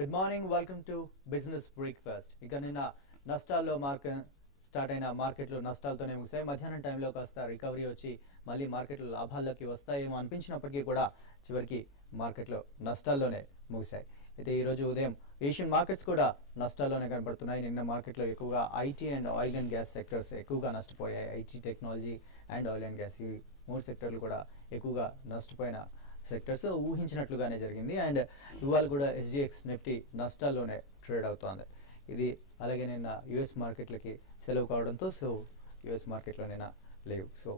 Good morning, welcome to business breakfast. ఇక నిన్న నష్టాల్లో స్టార్ట్ అయిన మార్కెట్లు నష్టాలతోనే ముగిశాయి. మధ్యాహ్నం టైంలో కాస్త రికవరీ వచ్చి మళ్ళీ మార్కెట్లు లాభాల్లోకి వస్తాయేమో అనిపించినప్పటికీ కూడా చివరికి మార్కెట్లు నష్టాల్లోనే ముగిశాయి. అయితే ఈ రోజు ఉదయం ఏషియన్ మార్కెట్స్ కూడా నష్టాల్లోనే కనబడుతున్నాయి. నిన్న మార్కెట్లో ఎక్కువగా IT and oil and gas sectors ఎక్కువగా నష్టపోయాయి. IT, technology and oil and gas, ఈ మూడు సెక్టర్లు కూడా ఎక్కువగా నష్టపోయిన సెక్టర్స్ ఊహించినట్లుగానే జరిగింది. అండ్ ఇవాళ కూడా ఎస్జిఎక్స్ నిఫ్టీ నష్టాల్లోనే ట్రేడ్ అవుతోంది. ఇది అలాగే నిన్న యుఎస్ మార్కెట్లకి సెలవు కావడంతో యుఎస్ మార్కెట్లో నిన్న లేవు.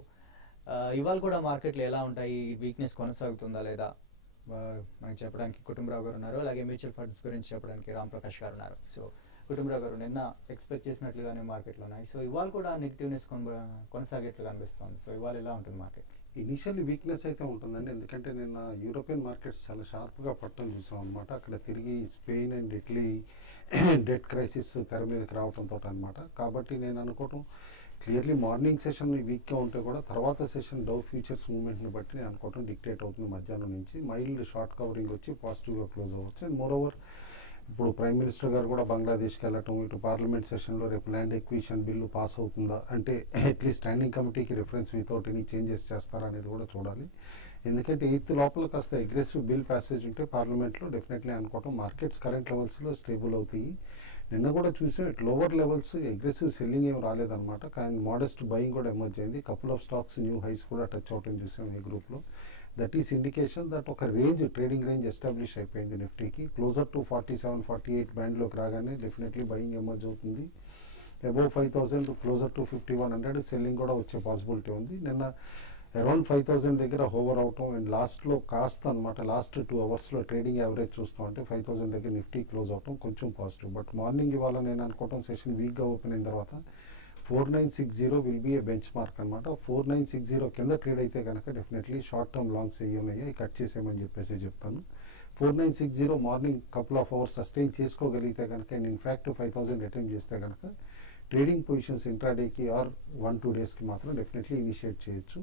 ఇవాళ కూడా మార్కెట్లు ఎలా ఉంటాయి, వీక్నెస్ కొనసాగుతుందా లేదా మనకి చెప్పడానికి కుటుంబరావు గారు ఉన్నారు. అలాగే మ్యూచువల్ ఫండ్స్ గురించి చెప్పడానికి రామ్ ప్రకాష్ గారు ఉన్నారు. కుటుంబరావు గారు, నిన్న ఎక్స్పెక్ట్ చేసినట్లుగానే మార్కెట్లు ఉన్నాయి. ఇవాళ కూడా నెగిటివ్నెస్ కొనసాగేట్లుగా అనిపిస్తుంది. ఇవాళ ఎలా ఉంటుంది మార్కెట్? ఇనిషియల్లీ వీక్నెస్ అయితే ఉంటుందండి. ఎందుకంటే నిన్న యూరోపియన్ మార్కెట్స్ చాలా షార్ప్గా పట్టడం చూసాం అనమాట. అక్కడ తిరిగి Spain and Italy debt crisis తెర మీదకి రావడంతో అనమాట. కాబట్టి నేను అనుకోవటం క్లియర్లీ మార్నింగ్ సెషన్ వీక్గా ఉంటే కూడా తర్వాత సెషన్ డౌ ఫ్యూచర్స్ మూవ్మెంట్ని బట్టి నేను అనుకోవటం డిక్టేట్ అవుతుంది. మధ్యాహ్నం నుంచి మైల్డ్ షార్ట్ కవరింగ్ వచ్చి పాజిటివ్గా క్లోజ్ అవ్వచ్చు. అండ్ మోర్ ఓవర్ ఇప్పుడు ప్రైమ్ మినిస్టర్ గారు కూడా బంగ్లాదేశ్కి వెళ్ళటం, ఇటు పార్లమెంట్ సెషన్లో రేపు ల్యాండ్ ఎక్విజిషన్ బిల్లు పాస్ అవుతుందా, అంటే అట్లీస్ట్ స్టాండింగ్ కమిటీకి రిఫరెన్స్ వితౌట్ ఎనీ చేంజెస్ చేస్తారా అనేది కూడా చూడాలి. ఎందుకంటే 8th లోపల కాస్త అగ్రెసివ్ బిల్ ప్యాసేజ్ ఉంటే పార్లమెంట్లో డెఫినెట్లీ అనుకోవటం మార్కెట్స్ కరెంట్ లెవెల్స్లో స్టేబుల్ అవుతాయి. నిన్న కూడా చూసాం లోవర్ లెవెల్స్ అగ్రెసివ్ సెల్లింగ్ ఏం రాలేదన్నమాట. కానీ మోడెస్ట్ బయింగ్ కూడా ఎమర్జ్ అయింది. Couple of stocks new highs కూడా టచ్ అవటం చూసాం ఈ గ్రూప్లో. దట్ ఈస్ ఇండికేషన్ దట్ ఒక రేంజ్, ట్రేడింగ్ రేంజ్ ఎస్టాబ్లిష్ అయిపోయింది నిఫ్టీకి. క్లోజర్ టు 47-48 బ్యాండ్లోకి రాగానే డెఫినెట్లీ బయింగ్ ఎమర్జ్ అవుతుంది. అబౌవ్ 5,000 క్లోజర్ టు 5,100 సెల్లింగ్ కూడా వచ్చే పాసిబిలిటీ ఉంది. నిన్న అరౌండ్ 5,000 దగ్గర హోవర్ అవటం అండ్ లాస్ట్లో కాస్త అనమాట లాస్ట్ 2 అవర్స్లో ట్రేడింగ్ యావరేజ్ చూస్తాం అంటే 5,000 దగ్గర నిఫ్టీ క్లోజ్ అవటం కొంచెం పాజిటివ్. బట్ మార్నింగ్ ఇవాళ నేను అనుకోవటం సెషన్ వీక్గా ఓపెన్ అయిన తర్వాత 4960 will be a benchmark అనమాట. 4960 కింద ట్రేడ్ అయితే కనుక డెఫినెట్లీ షార్ట్ టర్మ్ లాంగ్స్ ఏమయ్యాయి కట్ చేసేయమని చెప్పేసి చెప్తాను. 4960 morning couple of hours sustain చేసుకోగలిగితే కనుక అండ్ ఇన్ఫ్యాక్ట్ 5,000 అటెంప్ట్ చేస్తే కనుక ట్రేడింగ్ పొజిషన్స్ ఇంట్రాడేకి ఆర్ 1-2 డేస్కి మాత్రం డెఫినెట్లీ ఇనిషియేట్ చేయొచ్చు.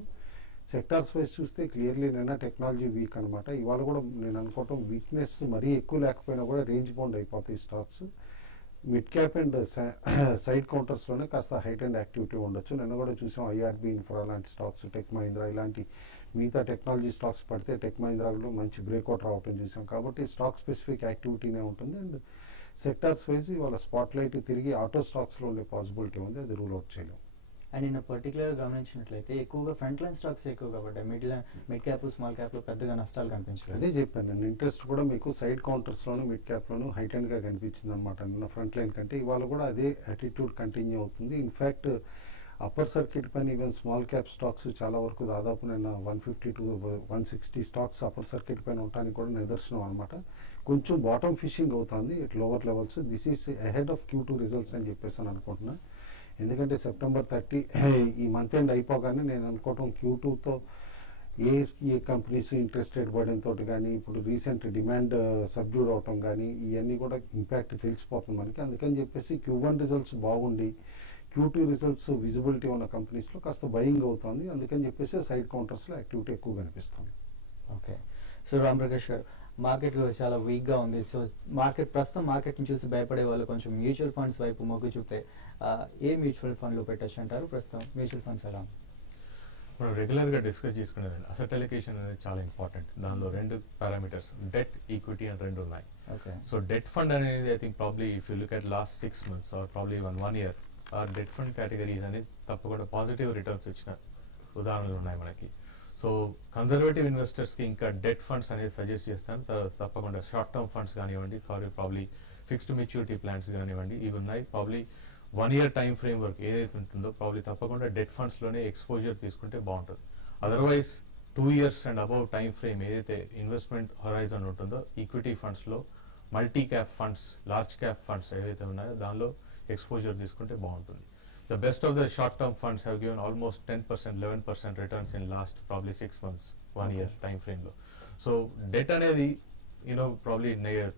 సెక్టార్స్ వైజ్ చూస్తే క్లియర్లీ నిన్న టెక్నాలజీ వీక్ అనమాట. ఇవాళ కూడా నేను అనుకోవటం వీక్నెస్ మరీ ఎక్కువ లేకపోయినా కూడా రేంజ్ బౌండ్ అయిపోతాయి stocks. Mid cap and side కౌంటర్స్లోనే కాస్త హైట్ అండ్ యాక్టివిటీ ఉండొచ్చు. నిన్న కూడా చూసాం ఐఆర్బీ ఇన్ఫ్రా లాంటి స్టాక్స్, టెక్ మహీంద్రా ఇలాంటి మిగతా టెక్నాలజీ స్టాక్స్ పడితే టెక్ మహీంద్రాలో మంచి బ్రేక్అవుట్ రావటం చూసాం. కాబట్టి స్టాక్ స్పెసిఫిక్ యాక్టివిటీనే ఉంటుంది. అండ్ సెక్టార్స్ వైజ్ ఇవాళ స్పాట్ లైట్ తిరిగి ఆటో స్టాక్స్లో ఉండే పాసిబిలిటీ ఉంది, అది రూల్ అవుట్ చేయలేము. అండ్ నేను పర్టికులర్ గమనించినట్లయితే ఎక్కువగా ఫ్రంట్ లైన్ స్టాక్స్ ఎక్కువగా పడ్డాయి. మిడ్ క్యాప్, స్మాల్ క్యాప్ లో పెద్దగా నష్టాలు కనిపించలేదు. అదే చెప్పాను నేను, ఇంట్రెస్ట్ కూడా మీకు సైడ్ కౌంటర్స్లోను మిడ్ క్యాప్లోను హైట్ అండ్గా కనిపించింది అనమాట నిన్న ఫ్రంట్ లైన్ కంటే. ఇవాళ కూడా అదే యాటిట్యూడ్ కంటిన్యూ అవుతుంది. ఇన్ఫ్యాక్ట్ అప్పర్ సర్కిట్ పైన ఈవెన్ స్మాల్ క్యాప్ స్టాక్స్ చాలా వరకు దాదాపు నిన్న 150 to 160 స్టాక్స్ అప్పర్ సర్కిట్ పైన ఉండడానికి కూడా నిదర్శనం అనమాట. కొంచెం బాటమ్ ఫిషింగ్ అవుతుంది at lower levels. This is ahead of Q2 results అని చెప్పేసి అనుకుంటున్నా. ఎందుకంటే September 30 ఈ మంత్ ఎండ్ అయిపోగానే నేను అనుకోవటం Q2తో ఏ కంపెనీస్ ఇంట్రెస్టెడ్ బర్డెన్ తోటి కానీ ఇప్పుడు రీసెంట్ డిమాండ్ సబ్డ్యూడ్ అవటం కానీ ఇవన్నీ కూడా ఇంపాక్ట్ తెలిసిపోతుంది మనకి. అందుకని చెప్పేసి Q1 రిజల్ట్స్ బాగుండి Q2 రిజల్ట్స్ విజిబిలిటీ ఉన్న కంపెనీస్లో కాస్త బయింగ్ అవుతుంది. అందుకని చెప్పేసి సైడ్ కౌంటర్స్లో యాక్టివిటీ ఎక్కువ కనిపిస్తుంది. ఓకే, రామ్ ప్రకాష్ గారు, మార్కెట్ చాలా వీక్గా ఉంది. ప్రస్తుతం మార్కెట్ని చూసి భయపడే వాళ్ళు కొంచెం మ్యూచువల్ ఫండ్స్ వైపు మొగ్గు చూపితే ఏ మ్యూచువల్ ఫండ్లు పెట్టచ్చు అంటారు? ప్రస్తుతం మ్యూచువల్ ఫండ్స్ ఎలా? మనం రెగ్యులర్గా డిస్కస్ చేసుకునేది అసెట్ అలొకేషన్ అనేది చాలా ఇంపార్టెంట్. దానిలో 2 పారామీటర్స్ డెట్, ఈక్విటీ అని 2 ఉన్నాయి. డెట్ ఫండ్ అనేది I think probably if you look at last 6 months or probably 1 year ఆ డెట్ ఫండ్ కేటగిరీస్ అనేది తప్పకుండా పాజిటివ్ రిటర్న్స్ ఇచ్చిన ఉదాహరణలు ఉన్నాయి మనకి. కన్జర్వేటివ్ ఇన్వెస్టర్స్కి ఇంకా డెట్ ఫండ్స్ అనేది సజెస్ట్ చేస్తాను. తప్పకుండా షార్ట్ టర్మ్ ఫండ్స్ కానివ్వండి, ప్రాబ్లీ ఫిక్స్డ్ మెచ్యూరిటీ ప్లాన్స్ కానివ్వండి, ఇవి ఉన్నాయి. Probably 1 year time frame work ఏదైతే ఉంటుందో ప్రాబ్లీ తప్పకుండా డెట్ ఫండ్స్లోనే ఎక్స్పోజర్ తీసుకుంటే బాగుంటుంది. Otherwise 2 years and above time frame ఏదైతే ఇన్వెస్ట్మెంట్ హొరైజన్ ఉంటుందో ఈక్విటీ ఫండ్స్లో multi cap funds, large cap funds ఏవైతే ఉన్నాయో దానిలో ఎక్స్పోజర్ తీసుకుంటే బాగుంటుంది. The best of the short-term funds have given almost 10%, 11% returns in last probably 6 months, 1 year time frame లో. Debt అనేది ప్రాబ్లీ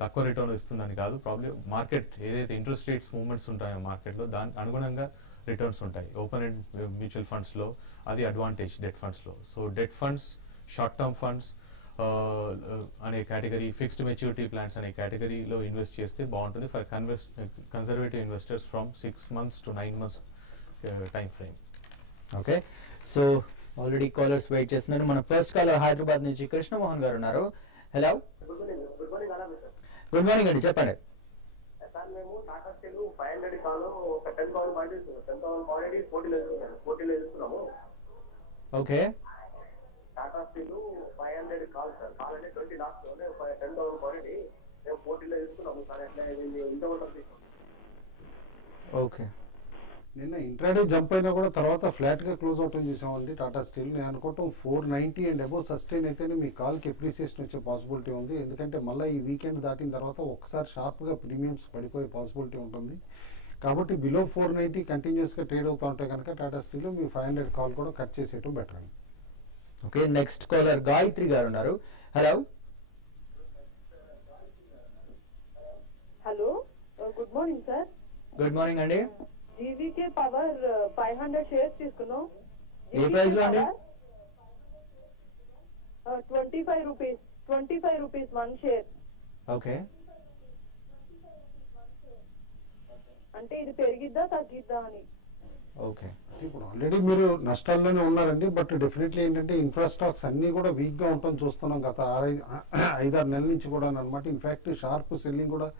తక్కువ రిటర్న్ ఇస్తుందని కాదు, ప్రాబ్లీ మార్కెట్ ఏదైతే ఇంట్రెస్ట్ రేట్స్ మూవ్మెంట్స్ ఉంటాయో మార్కెట్లో దానికి అనుగుణంగా రిటర్న్స్ ఉంటాయి. ఓపెన్ ఎండ్ మ్యూచువల్ ఫండ్స్లో అది అడ్వాంటేజ్ డెట్ ఫండ్స్లో. Debt funds, short term funds, అనే కేటగిరీ, ఫిక్స్డ్ మెచ్యూరిటీ ప్లాన్స్ అనే కేటగిరీలో ఇన్వెస్ట్ చేస్తే బాగుంటుంది for conservative investors from 6 months to 9 months time frame. Okay, so already callers wait చేస్తున్నారు. మన ఫస్ట్ కాలర్ హైదరాబాద్ నుంచి కృష్ణమోహన్ గారు ఉన్నారు. హలో, గుడ్ మార్నింగ్ అండి, చెప్పండి. సార్ మేము టాటా స్టీల్ 500 కాలు ఒక 10,000 క్వాంటిటీ పోటీలో ఇస్తున్నాము. Okay, Tata steel 500 call sir, call అంటే 20 లాక్స్ 10,000 క్వాంటిటీ మేము పోటీలో ఇస్తున్నాము సార్. ఎట్లా ఇంత ఉంటుంది? ఓకే, నిన్న ఇంట్రాడే జంప్ అయినా కూడా తర్వాత ఫ్లాట్ గా క్లోజ్ అవటం చూసామండి టాటా స్టీల్. నేను అనుకోవటం 490 అండ్ అబౌవ్ సస్టైన్ అయితేనే మీ కాల్కి అప్రిసియేషన్ వచ్చే పాసిబిలిటీ ఉంది. ఎందుకంటే మళ్ళీ ఈ వీకెండ్ దాటిన తర్వాత ఒకసారి షార్ప్ గా ప్రీమియమ్స్ పడిపోయే పాసిబిలిటీ ఉంటుంది. కాబట్టి బిలో 490 కంటిన్యూస్ గా ట్రేడ్ అవుతూ ఉంటే కనుక టాటా స్టీల్ మీ 500 కాల్ కూడా కట్ చేసేయటం బెటర్ అండి. ఓకే, నెక్స్ట్ కాలర్ గాయత్రి గారు ఉన్నారు. Hello, hello, good morning sir. Good morning అండి. జీవీకే పవర్ 500 షేర్స్ తీసుకున్నాం. ఏ ప్రైస్ లో అండి? 25 రూపీస్ 1 షేర్. ఓకే, అంటే ఇది పెరిగిద్దా తగ్గిద్దా అని. ఓకే, ఇప్పుడు ఆల్రెడీ మీరు నష్టాల్లోనే ఉన్నారండి. బట్ డెఫినెట్లీ ఏంటంటే ఇన్ఫ్రాస్టాక్స్ అన్ని కూడా వీక్ గా ఉండటం చూస్తున్నాం గత 5-6 నెలల నుంచి కూడా అనమాట. ఇన్ఫాక్ట్ షార్ప్ సెల్లింగ్ కూడా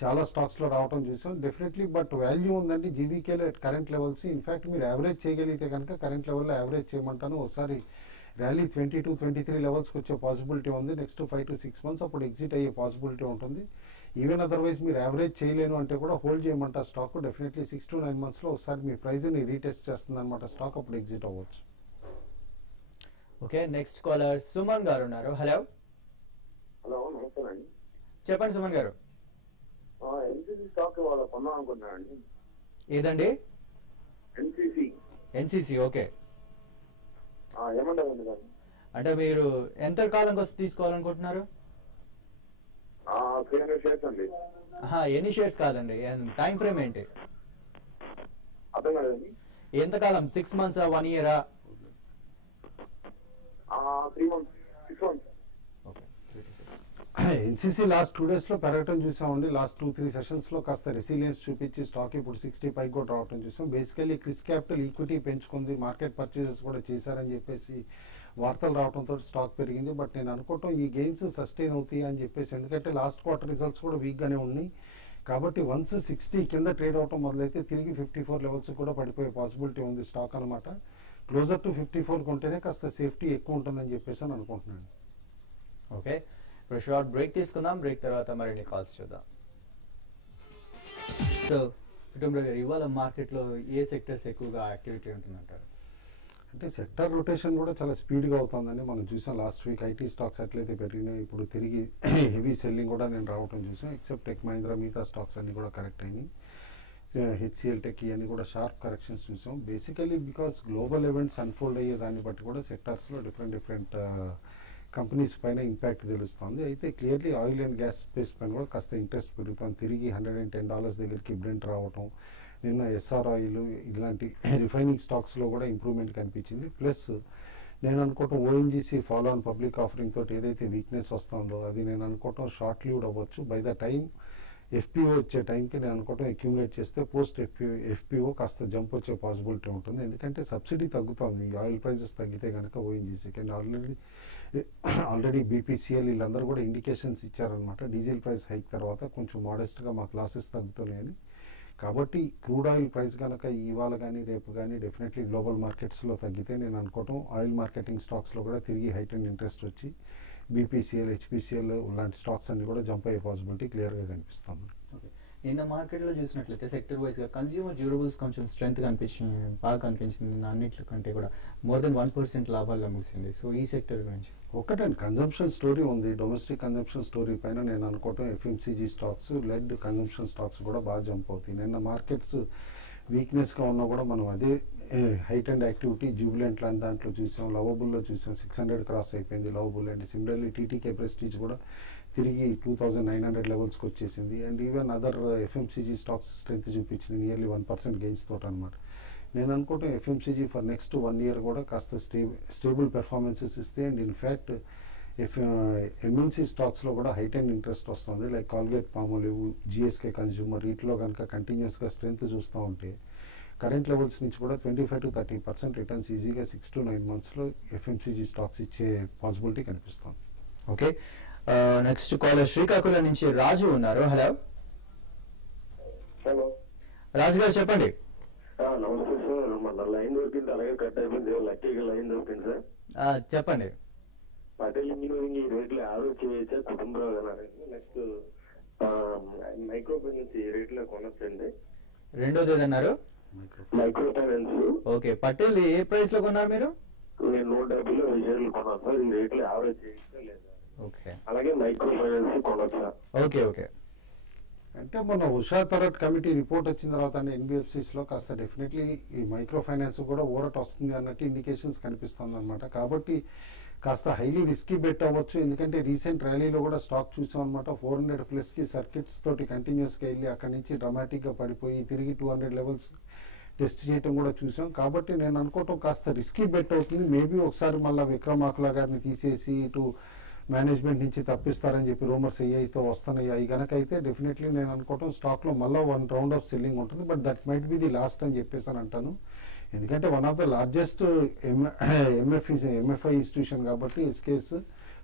చాలా స్టాక్స్ లో రావడం చూసాం డెఫినెట్లీ. బట్ వాల్యూ ఉందండి జీవీకేలో ఎట్ కరెంట్ లెవెల్స్. ఇన్ఫాక్ట్ మీరు యావరేజ్ చేయగలిగితే కనుక కరెంట్ లెవెల్లో యావరేజ్ చేయమంటాను. ఒకసారి ర్యాలీ 22-23 లెవెల్స్కి వచ్చే పాసిబిలిటీ ఉంది. నెక్స్ట్ 5 to 6 months అప్పుడు ఎగ్జిట్ అయ్యే పాసిబిలిటీ ఉంటుంది. ఈవెన్ అదర్వైజ్ మీరు యావరేజ్ చేయలేను అంటే కూడా hold చేయమంట stock. Definitely 6 to 9 months లో ఒకసారి మీ ప్రైజ్ని రీటెస్ట్ చేస్తుంది అనమాట స్టాక్. అప్పుడు ఎగ్జిట్ అవ్వచ్చు. ఓకే, నెక్స్ట్ కాలర్ సుమన్ గారు ఉన్నారు. హలో, హలో, నమస్తే అండి. చెప్పండి సుమన్ గారు. ఎన్సీసీ స్టాక్ వాళ్ళు కొన్నాం అనుకుంటున్నానండి. ఏదండి? ఎన్సీసీ. NCC, okay. ఏమంటారు కానీ అంటే మీరు ఎంత కాలం కోసం తీసుకోవాలనుకుంటున్నారు? 300 షేర్స్ అండి. ఎన్ని షేర్స్ కాదండి, టైం ఫ్రేమ్ ఏంటి? అర్థం కాదండి. ఎంతకాలం? 6 months, 1 year? 3 months, 6 months. NCC last 2 days లో పెరగటం చూసామండి. లాస్ట్ 2-3 సెషన్స్ లో కాస్త రెసిలియన్స్ చూపించి స్టాక్ ఇప్పుడు 60 పైకి కూడా రావటం చూసాం. బేసికలీ క్రిస్ క్యాపిటల్ ఈక్విటీ పెంచుకుంది, మార్కెట్ పర్చేసెస్ కూడా చేశారని చెప్పేసి వార్తలు రావడంతో స్టాక్ పెరిగింది. బట్ నేను అనుకోవటం ఈ గెయిన్స్ సస్టైన్ అవుతాయి అని చెప్పేసి, ఎందుకంటే లాస్ట్ క్వార్టర్ రిజల్ట్స్ కూడా వీక్ గానే ఉన్నాయి. కాబట్టి వన్స్ 60 కింద ట్రేడ్ అవటం మొదలైతే తిరిగి 54 లెవెల్స్ కూడా పడిపోయే పాసిబిలిటీ ఉంది స్టాక్ అనమాట. క్లోజర్ టు 54 కొంటేనే కాస్త సేఫ్టీ ఎక్కువ ఉంటుందని చెప్పేసి అని అనుకుంటున్నాను. ఓకే, ఇప్పుడు షార్ట్ బ్రేక్ తీసుకుందాం. బ్రేక్ తర్వాత మరిన్ని కాల్స్ చూద్దాం. సో కుటుంబ గారు, ఇవాళ మార్కెట్లో ఏ సెక్టర్స్ ఎక్కువగా యాక్టివిటీ ఉంటుందంటారు? అంటే సెక్టర్ రొటేషన్ కూడా చాలా స్పీడ్గా అవుతుందని మనం చూసాం. లాస్ట్ వీక్ ఐటీ స్టాక్స్ ఎట్లయితే పెరిగినాయి, ఇప్పుడు తిరిగి హెవీ సెల్లింగ్ కూడా నేను రావటం చూసాం. ఎక్సెప్ట్ టెక్ మహీంద్రా, మిగతా స్టాక్స్ అన్ని కూడా కరెక్ట్ అయినాయి. హెచ్సిఎల్ టెక్ ఇవన్నీ కూడా షార్ప్ కరెక్షన్స్ చూసాం. Basically because global events unfold అయ్యే దాన్ని బట్టి కూడా సెక్టార్స్లో డిఫరెంట్ కంపెనీస్ పైన ఇంపాక్ట్ తెలుస్తుంది. అయితే clearly oil and gas space పైన కూడా కాస్త ఇంట్రెస్ట్ పెరుగుతుంది. తిరిగి $110 దగ్గరికి బ్రెంట్ రావటం, నిన్న ఎస్ఆర్ ఆయిల్ ఇలాంటి రిఫైనింగ్ స్టాక్స్లో కూడా ఇంప్రూవ్మెంట్ కనిపించింది. ప్లస్ నేను అనుకోవటం ONGC follow on public offering తోటి ఏదైతే వీక్నెస్ వస్తుందో అది నేను అనుకోవటం షార్ట్ లీవ్డ్ అవ్వచ్చు. బై ద టైం ఎఫ్పిఓ వచ్చే టైంకి నేను అనుకోవటం అక్యూములేట్ చేస్తే పోస్ట్ ఎఫ్పిఓ కాస్త జంప్ వచ్చే పాసిబిలిటీ ఉంటుంది. ఎందుకంటే సబ్సిడీ తగ్గుతుంది, ఆయిల్ ప్రైజెస్ తగ్గితే కనుక ఓఎన్జీసీకి. అండ్ ఆల్రెడీ బీపీసీఎల్ వీళ్ళందరూ కూడా ఇండికేషన్స్ ఇచ్చారనమాట. డీజిల్ ప్రైస్ హైక్ తర్వాత కొంచెం మోడెస్ట్గా మాకు లాసెస్ తగ్గుతున్నాయని. కాబట్టి క్రూడ్ ఆయిల్ ప్రైస్ కనుక ఇవాళ కానీ రేపు కానీ డెఫినెట్లీ గ్లోబల్ మార్కెట్స్లో తగ్గితే నేను అనుకోవటం ఆయిల్ మార్కెటింగ్ స్టాక్స్లో కూడా తిరిగి హైట్ అండ్ ఇంట్రెస్ట్ వచ్చి బీపీసీఎల్, హెచ్పీసీఎల్ లాంటి స్టాక్స్ అన్ని కూడా జంప్ అయ్యే పాసిబిలిటీ క్లియర్గా కనిపిస్తుంది. నిన్న మార్కెట్లో చూసినట్లయితే సెక్టర్ వైజ్గా కన్స్యూమర్ డ్యూరబుల్స్ కొంచెం స్ట్రెంత్ బాగా కనిపించింది. నిన్న అన్నింటి కంటే కూడా మోర్ దెన్ 1% లాభాలుగా ముగిసింది. సో ఈ సెక్టర్ గురించి ఒకటండి కన్జంప్షన్ స్టోరీ ఉంది. డొమెస్టిక్ కన్జంప్షన్ స్టోరీ పైన నేను అనుకోవటం FMCG stocks, led consumption stocks కూడా బాగా జంప్ అవుతాయి. నిన్న మార్కెట్స్ వీక్నెస్గా ఉన్నా కూడా మనం అదే హైట్ అండ్ యాక్టివిటీ జూబిలెంట్ లాంటి దాంట్లో చూసాం, లవబుల్లో చూసాం. 600 క్రాస్ అయిపోయింది lovable. And similarly TTK prestige కూడా తిరిగి 2900 లెవెల్స్కి వచ్చేసింది. And even other FMCG stocks strength చూపించింది నియర్లీ 1% గెయిన్స్ తోటి అనమాట. నేను అనుకుంటే ఎఫ్ఎంసీజీ ఫర్ నెక్స్ట్ 1 year కూడా కాస్త స్టేబుల్ పెర్ఫార్మెన్సెస్ ఇస్తే. అండ్ ఇన్ఫ్యాక్ట్ ఎంఎన్సీ స్టాక్స్లో కూడా హైట్ అండ్ ఇంట్రెస్ట్ వస్తుంది. Like Colgate, Palmolive, GSK consumer, వీటిలో కనుక కంటిన్యూస్గా స్ట్రెంత్ చూస్తూ ఉంటే కరెంట్ లెవెల్స్ నుంచి కూడా 25 to 30% రిటర్న్స్ ఈజీగా 6 to 9 monthsలో ఎఫ్ఎంసీజీ స్టాక్స్ ఇచ్చే పాసిబిలిటీ కనిపిస్తుంది. ఓకే, నెక్స్ట్ కాలర్ శ్రీకాకుళం నుంచి రాజు ఉన్నారు. హలో హలో రాజు గారు చెప్పండి. నమస్తే సార్. మన లైన్ దొరికింది, అలాగే కట్ అయిపోయింది. లక్కీగా లైన్ దొరికింది సార్. చెప్పండి. పటేల్ ఇంజనీరింగ్ ఈ రేట్లు యావరేజ్ చేయొచ్చా కుటుంబరావు గారు? నెక్స్ట్ మైక్రో ఫైనాన్స్ ఈ రేట్లో కొనొచ్చండి. రెండోది ఏదన్నారు? Micro finance. ఓకే, పటేల్ ఏ ప్రైస్ లో కొన్నారు మీరు? నేను 150లో 1000 షేర్లు కొన్నాను సార్. ఈ రేట్లు యావరేజ్ చేయొచ్చా లేదా? ఓకే, అలాగే మైక్రో ఫైనాన్స్ కొనొచ్చా? Okay okay. అంటే మొన్న ఉషా తరట్ కమిటీ రిపోర్ట్ వచ్చిన తర్వాత ఎన్బిఎఫ్సిస్లో కాస్త డెఫినెట్లీ ఈ మైక్రో ఫైనాన్స్ కూడా ఊరట వస్తుంది అన్నట్టు ఇండికేషన్స్ కనిపిస్తుంది అనమాట. కాబట్టి కాస్త హైలీ రిస్కీ బెట్ అవ్వచ్చు. ఎందుకంటే రీసెంట్ ర్యాలీలో కూడా స్టాక్ చూసాం అనమాట. 400+ సర్కిట్స్ తోటి కంటిన్యూస్గా వెళ్ళి అక్కడి నుంచి డ్రమాటిక్గా పడిపోయి తిరిగి 200 లెవెల్స్ టెస్ట్ చేయడం కూడా చూసాం. కాబట్టి నేను అనుకోవటం కాస్త రిస్కీ బెట్ అవుతుంది. మేబీ ఒకసారి మళ్ళీ విక్రమాకుల గారిని తీసేసి ఇటు మేనేజ్మెంట్ నుంచి తప్పిస్తారని చెప్పి రూమర్స్ ఏవైతే వస్తున్నాయి అవి కనుక అయితే డెఫినెట్లీ నేను అనుకోవటం స్టాక్లో మళ్ళీ 1 round ఆఫ్ సెల్లింగ్ ఉంటుంది. But that might be the last అని చెప్పేసి అని అంటాను. ఎందుకంటే one of the largest MFI institution కాబట్టి escapes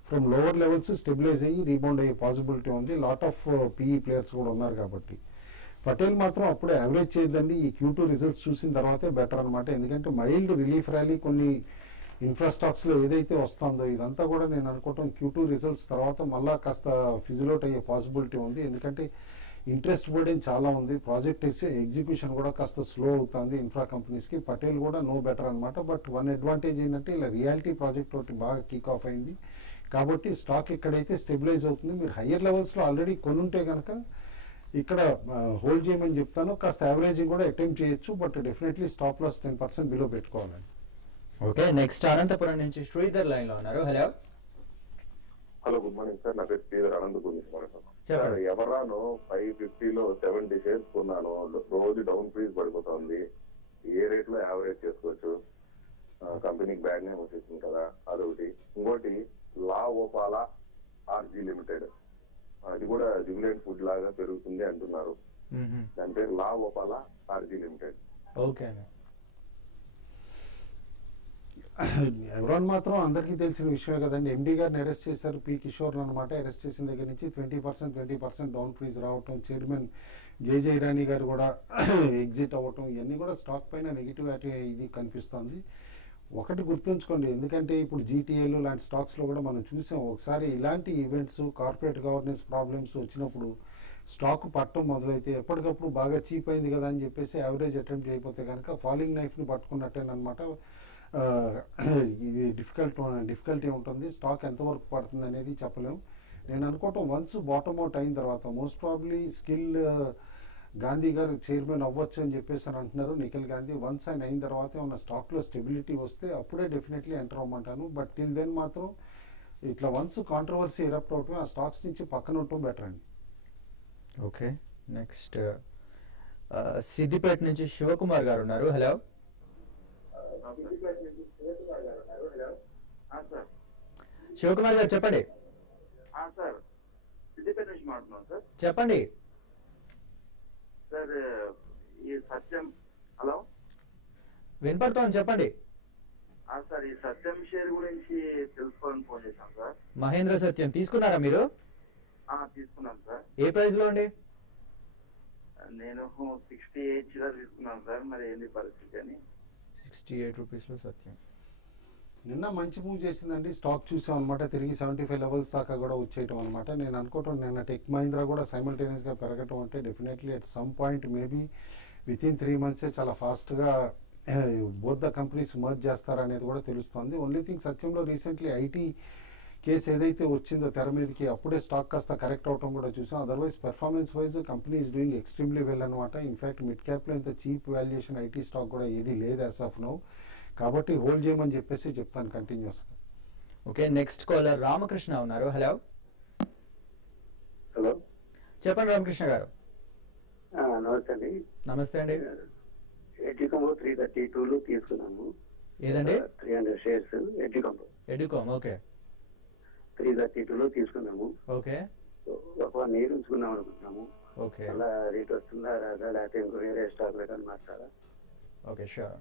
from lower levels stabilise అయ్యి రీబౌండ్ అయ్యే పాసిబిలిటీ ఉంది. లాట్ ఆఫ్ పీఈ ప్లేయర్స్ కూడా ఉన్నారు కాబట్టి పటేల్ మాత్రం అప్పుడే యావరేజ్ చేయదండి. ఈ Q2 రిజల్ట్స్ చూసిన తర్వాతే బెటర్ అనమాట. ఎందుకంటే మైల్డ్ రిలీఫ్ ర్యాలీ కొన్ని ఇన్ఫ్రాస్టాక్స్లో ఏదైతే వస్తుందో ఇదంతా కూడా నేను అనుకోవటం Q2 రిజల్ట్స్ తర్వాత మళ్ళా కాస్త ఫిజిల్ అయ్యే పాసిబిలిటీ ఉంది. ఎందుకంటే ఇంట్రెస్ట్ బర్డెన్ చాలా ఉంది. ప్రాజెక్ట్ ఎగ్జిక్యూషన్ కూడా కాస్త స్లో అవుతుంది ఇన్ఫ్రా కంపెనీస్కి. పటేల్ కూడా నో బెటర్ అనమాట. బట్ వన్ అడ్వాంటేజ్ ఏంటంటే ఇలా రియాలిటీ ప్రాజెక్ట్ ఒకటి బాగా కిక్ ఆఫ్ అయింది కాబట్టి స్టాక్ ఎక్కడైతే స్టెబిలైజ్ అవుతుంది. మీరు హయ్యర్ లెవెల్స్లో ఆల్రెడీ కొనుంటే కనుక ఇక్కడ హోల్డ్ చేయమని చెప్తాను. కాస్త యావరేజింగ్ కూడా అటెంప్ట్ చేయొచ్చు. But definitely stop loss 10% below పెట్టుకోవాలండి. ఓకే, నెక్స్ట్ అనంతపురం నుంచి శ్రీధర్ లైన్ లో ఉన్నారు. Hello hello, good morning sir. నా పేరు శ్రీధర్, అనంతపురం నుంచి మాట్లాడుతున్నాను. చెప్పండి. ఎవరాను 550లో 70 షేర్స్ కొన్నాను. రోజు డౌన్ ప్రైస్ పడిపోతుంది. ఏ రేట్ లో యావరేజ్ చేసుకోవచ్చు? కంపెనీకి బ్యాడ్ నేమ్ వచ్చేసింది కదా, అదొకటి. ఇంకోటి లా ఓపాలా ఆర్జీ లిమిటెడ్, అది కూడా జుబిలెంట్ ఫుడ్ లాగా పెరుగుతుంది అంటున్నారు. దాని పేరు లా ఓపాలా ఆర్జీ లిమిటెడ్. ఓకే అండి. ఎవరాన్ మాత్రం అందరికీ తెలిసిన విషయమే కదండి. ఎండీ గారిని అరెస్ట్ చేశారు, పి కిషోర్ అనమాట. అరెస్ట్ చేసిన దగ్గర నుంచి 20% డౌన్ ప్రైజ్ రావటం, చైర్మన్ జేజే ఇరానీ గారు కూడా ఎగ్జిట్ అవ్వటం, ఇవన్నీ కూడా స్టాక్ పైన నెగిటివ్ ఇది కనిపిస్తుంది. ఒకటి గుర్తుంచుకోండి, ఎందుకంటే ఇప్పుడు జీటీఏలు లాంటి స్టాక్స్లో కూడా మనం చూసాం. ఒకసారి ఇలాంటి ఈవెంట్స్, కార్పొరేట్ గవర్నెన్స్ ప్రాబ్లమ్స్ వచ్చినప్పుడు స్టాక్ పట్టడం మొదలైతే ఎప్పటికప్పుడు బాగా చీప్ అయింది కదా అని చెప్పేసి యావరేజ్ అటెంప్ట్ అయిపోతే కనుక ఫాలింగ్ నైఫ్ని పట్టుకున్నట్టేనమాట. ఇది డిఫికల్టీ ఉంటుంది. స్టాక్ ఎంతవరకు పడుతుంది అనేది చెప్పలేము. నేను అనుకోవటం వన్స్ బాటమ్ అవుట్ అయిన తర్వాత మోస్ట్ ప్రాబ్లీ స్కిల్ గాంధీ గారు చైర్మన్ అవ్వచ్చు అని చెప్పేసి అని అంటున్నారు, నిఖిల్ గాంధీ. వన్స్ ఆయన అయిన తర్వాత ఉన్న స్టాక్లో స్టెబిలిటీ వస్తే అప్పుడే డెఫినెట్లీ ఎంటర్ అవ్వమంటాను. బట్ టిల్ దెన్ మాత్రం ఇట్లా వన్స్ కాంట్రవర్సీ ఎరప్ట్ అవటం ఆ స్టాక్స్ నుంచి పక్కన ఉండటం బెటర్ అండి. ఓకే, నెక్స్ట్ సిద్దిపేట నుంచి శివకుమార్ గారు ఉన్నారు. హలో శివకుమార్ గారు చెప్పండి. సార్ సిద్దిపేట నుంచి మాట్లాడుతున్నాను సార్. చెప్పండి సార్ ఈ సత్యం, హలో వినపడుతోంది, చెప్పండి. సార్ ఈ సత్యం షేర్ గురించి తెలుసుకోవాలని ఫోన్ చేశాను సార్. మహేంద్ర సత్యం తీసుకున్నారా మీరు? తీసుకున్నాను సార్. ఏ ప్రైస్ లో అండి? నేను 68 లో తీసుకున్నాను సార్. మరి ఏంది పరిస్థితి అని? 68 రూపీస్ లో సత్యం నిన్న మంచి మూవ్ చేసిందండి. స్టాక్ చూసాం అనమాట, తిరిగి 75 లెవెల్స్ దాకా కూడా వచ్చేయటం అనమాట. నేను అనుకోవటం నిన్న టెక్ మహీంద్రా కూడా సైమల్టేనియస్గా పెరగటం అంటే definitely at some point maybe within 3 months చాలా ఫాస్ట్గా బోత్ ద కంపెనీస్ మర్జ్ చేస్తారనేది కూడా తెలుస్తుంది. ఓన్లీ థింగ్ సత్యంలో రీసెంట్లీ ఐటీ కేసు ఏదైతే వచ్చిందో తెర మీదకి, అప్పుడే స్టాక్ కాస్త కరెక్ట్ అవటం కూడా చూసాం. Otherwise performance wise company is doing extremely well అనమాట. ఇన్ఫాక్ట్ మిడ్ క్యాప్లో ఇంత చీప్ వాల్యుయేషన్ ఐటీ స్టాక్ కూడా ఏది లేదు యాజ్ ఆఫ్ నౌ. కాబట్టి హోల్డ్ చేయమని చెప్పేసి చెప్తాను కంటిన్యూస్గా. ఓకే, నెక్స్ట్ కాలర్ రామకృష్ణ ఉన్నారు. హలో హలో, చెప్పండి రామకృష్ణ గారు. నమస్తే అండి. నమస్తే అండి. ఎడ్యుకంలో 332 తీసుకున్నాము. ఏదండి? 300 షేర్స్ ఎడ్యుకంలో. ఎడ్యుకామ్. ఓకే, 332లో తీసుకున్నాము. ఓకే ఒక 1 year ఉంచుకుందాం అనుకుంటున్నాము. ఓకే అలా రేట్ వస్తుందా రాదా, లేకపోతే ఇంకో వేరే స్టాక్ లో కానీ మార్చాలా? Okay sure.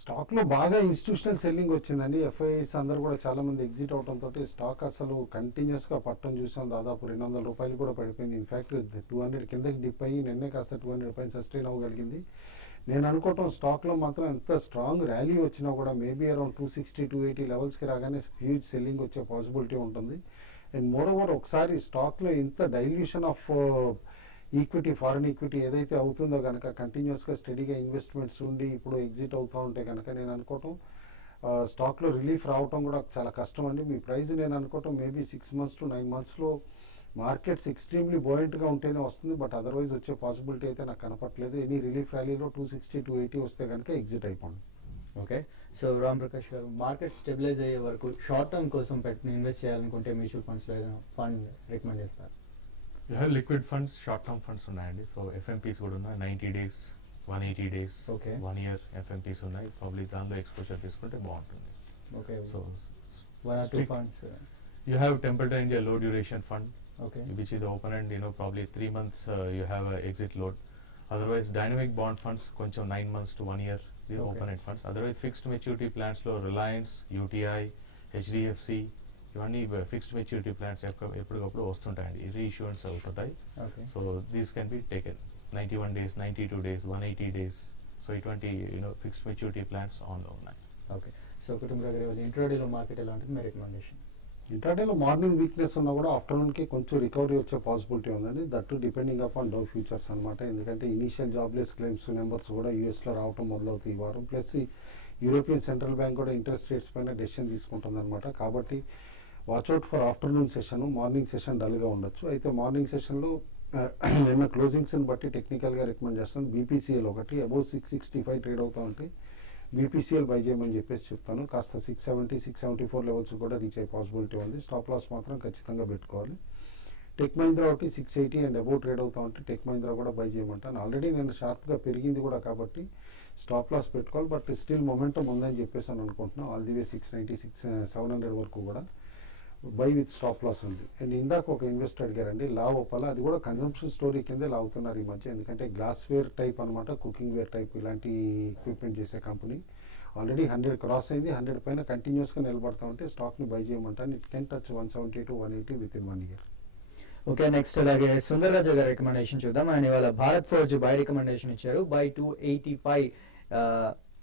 స్టాక్ లో బాగా ఇన్స్టిట్యూషనల్ సెల్లింగ్ వచ్చిందండి. ఎఫ్ఐఎస్ అందరూ కూడా చాలా మంది ఎగ్జిట్ అవడంతో స్టాక్ అసలు కంటిన్యూస్ గా పట్టడం చూసాం. దాదాపు 200 రూపాయలు కూడా పడిపోయింది. ఇన్ఫాక్ట్ 200 కిందకి డిప్ అయ్యి నిన్నే కాస్త 200 రూపాయలు సస్టైన్ అవ్వగలిగింది. నేను అనుకోవటం స్టాక్ లో మాత్రం ఎంత స్ట్రాంగ్ ర్యాలీ వచ్చినా కూడా మేబీ అరౌండ్ 260 280 లెవెల్స్ కి రాగానే హ్యూజ్ సెల్లింగ్ వచ్చే పాసిబిలిటీ ఉంటుంది. అండ్ మోర్ ఓవర్ ఒకసారి స్టాక్ లో ఇంత dilution of equity, foreign equity ఏదైతే అవుతుందో కనుక కంటిన్యూస్ గా స్టడీగా ఇన్వెస్ట్మెంట్స్ ఉండి ఇప్పుడు ఎగ్జిట్ అవుతూ ఉంటే కనుక నేను అనుకోవటం స్టాక్ లో రిలీఫ్ రావటం కూడా చాలా కష్టం అండి. మీ ప్రైస్ నేను అనుకోవటం మేబీ 6 months to 9 months లో మార్కెట్స్ ఎక్స్ట్రీమ్లీ బోయింట్ గా ఉంటేనే వస్తుంది. బట్ అదర్వైజ్ వచ్చే పాసిబిలిటీ అయితే నాకు కనపట్లేదు. ఎనీ రిలీఫ్ ర్యాలీలో 260 280 వస్తే కనుక ఎగ్జిట్ అయిపోండి. ఓకే సో రామ్ ప్రకాష్ గారు, మార్కెట్ స్టెబిలైజ్ అయ్యే వరకు షార్ట్ టర్మ్ కోసం ఇన్వెస్ట్ చేయాలనుకుంటే మ్యూచువల్ ఫండ్స్ లో ఏదైనా ఫండ్ రికమెండ్ చేస్తారు? You have liquid funds, short term funds ఉన్నాయండి. సో ఎఫ్ఎంపీస్ కూడా ఉన్నాయి. 90 days, 180 days, Okay. 1 year ఎఫ్ఎంపీస్ ఉన్నాయి. ప్రాబ్లీ దానిలో ఎక్స్పోజర్ తీసుకుంటే బాగుంటుంది. Okay so 1 or 2 funds. you have Templeton India low duration fund, okay which is open and probably 3 months you have a exit load. Otherwise dynamic bond funds కొంచెం 9 months to 1 year the Okay. open end funds. Otherwise fixed maturity plans లో Reliance, UTI, HDFC ఇవన్నీ fixed maturity plans ఎప్పటికప్పుడు వస్తుంటాయండి, రీఇష్యూన్స్ అవుతుంటాయి. Okay so these can be taken 91 days, 92 days, 180 days. So ఇటువంటి fixed maturity plans ఆన్లో ఉన్నాయి. Okay so కుటుంబ గారి వాళ్ళ ఇంట్రోడేలో మార్కెట్ ఎలా ఉంటుంది మీ రికమెండేషన్? ఇంటర్డేలో మార్నింగ్ వీక్నెస్ ఉన్నా కూడా ఆఫ్టర్నూన్ కి కొంచెం రికవరీ వచ్చే పాసిబిలిటీ ఉందండి. That depending upon Dow futures అనమాట. ఎందుకంటే ఇనీషియల్ జాబ్లెస్ క్లెయిమ్స్ నెంబర్స్ కూడా యూఎస్ లో రావడం మొదలవుతాయి ఈ వారం. ప్లస్ యూరోపియన్ సెంట్రల్ బ్యాంక్ కూడా ఇంట్రెస్ట్ రేట్స్ పైన డెసిషన్ తీసుకుంటుంది అనమాట. కాబట్టి watch out for afternoon session. Morning session dull గా ఉండొచ్చు. అయితే మార్నింగ్ సెషన్ లో నిన్న క్లోజింగ్స్ ని బట్టి టెక్నికల్ గా రికమెండ్ చేస్తాను. బీపీసీఎల్ ఒకటి అబౌవ్ 665 ట్రేడ్ అవుతా ఉంటాయి. బీపీసీఎల్ బై చేయమని చెప్పేసి చెప్తాను. కాస్త 670 674 లెవెల్స్ కూడా రీచ్ అయ్యే పాసిబిలిటీ ఉంది. స్టాప్ లాస్ మాత్రం ఖచ్చితంగా పెట్టుకోవాలి. టెక్ మహీంద్రా ఒకటి 680 అండ్ అబౌవ్ ట్రేడ్ అవుతా ఉంటే టెక్ మహీంద్రా కూడా బై చేయమంటాను. ఆల్రెడీ నేను షార్ప్గా పెరిగింది కూడా కాబట్టి స్టాప్ లాస్ పెట్టుకోవాలి. బట్ స్టిల్ మొమెంటం ఉందని చెప్పేసి అని అనుకుంటున్నాను. ఆల్ ది వే 690 700 వరకు కూడా బై విత్ స్టాప్ లాస్ ఉంది. అండ్ ఇందాక ఒక ఇన్వెస్టర్ అడిగారండి లావోపాల, అది కూడా కన్జంప్షన్ స్టోరీ కిందే లాగుతున్నారు ఈ మధ్య. ఎందుకంటే గ్లాస్ వేర్ టైప్ అనమాట, కుకింగ్ వేర్ టైప్ ఇలాంటి ఎక్విప్మెంట్ చేసే కంపెనీ. ఆల్రెడీ 100 క్రాస్ అయింది. 100 పైన కంటిన్యూస్గా నిలబడతా ఉంటే స్టాక్ని బై చేయమంటాను. It can touch 170 to 180 within 1 year. Okay next అలాగే సుందరరాజు గారి రికమెండేషన్ చూద్దాం. ఆయన ఇవాళ భారత్ ఫోర్జ్ బై రికమెండేషన్ ఇచ్చారు. బై 285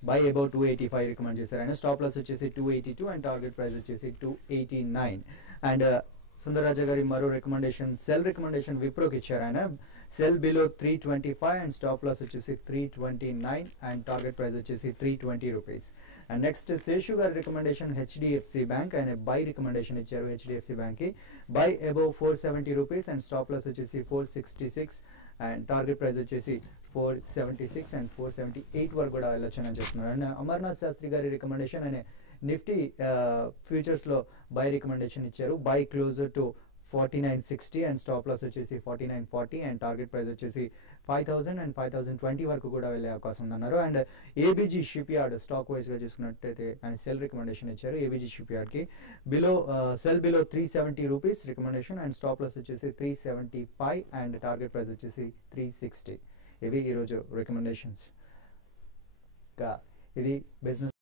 బై అబౌట్ 285 రికమెండ్ చేశారు. ఆయన స్టాప్ లాస్ వచ్చేసి 282 అండ్ టార్గెట్ ప్రైస్ వచ్చేసి 289. అండ్ సుందరరాజు గారి మరో రికమెండేషన్ సెల్ రికమెండేషన్ విప్రోకి ఇచ్చారు. ఆయన sell below 325 and stop loss వచ్చేసి 329 అండ్ టార్గెట్ ప్రైస్ వచ్చేసి 320 రూపీస్. అండ్ నెక్స్ట్ శేషు గారి రికమెండేషన్ హెచ్డిఎఫ్సి బ్యాంక్. ఆయన బై రికమెండేషన్ ఇచ్చారు హెచ్డిఎఫ్సి బ్యాంక్ కి. Buy above 470 rupees and stop loss వచ్చేసి 466 అండ్ టార్గెట్ ప్రైస్ వచ్చేసి 476 అండ్ 478 వరకు కూడా వెళ్ళొచ్చని చెప్తున్నారు. అండ్ అమర్నాథ్ శాస్త్రి గారి రికమెండేషన్ ఆయన నిఫ్టీ ఫ్యూచర్స్ లో బై రికమెండేషన్ ఇచ్చారు. Buy closer to 4960 and stop loss వచ్చేసి 4940 అండ్ టార్గెట్ ప్రైస్ వచ్చేసి 5000 అండ్ 5020 వరకు కూడా వెళ్ళే అవకాశం ఉందన్నారు. And ABG shipyard stock wise గా చూసుకున్నట్టయితే ఆయన సెల్ రికమెండేషన్ ఇచ్చారు. ఏబీజీ షిప్ యార్డ్ కి sell below 370 rupees recommendation and stop loss వచ్చేసి 375 అండ్ టార్గెట్ ప్రైస్ వచ్చేసి 360. ఇవి ఈరోజు రికమెండేషన్స్. ఇది బిజినెస్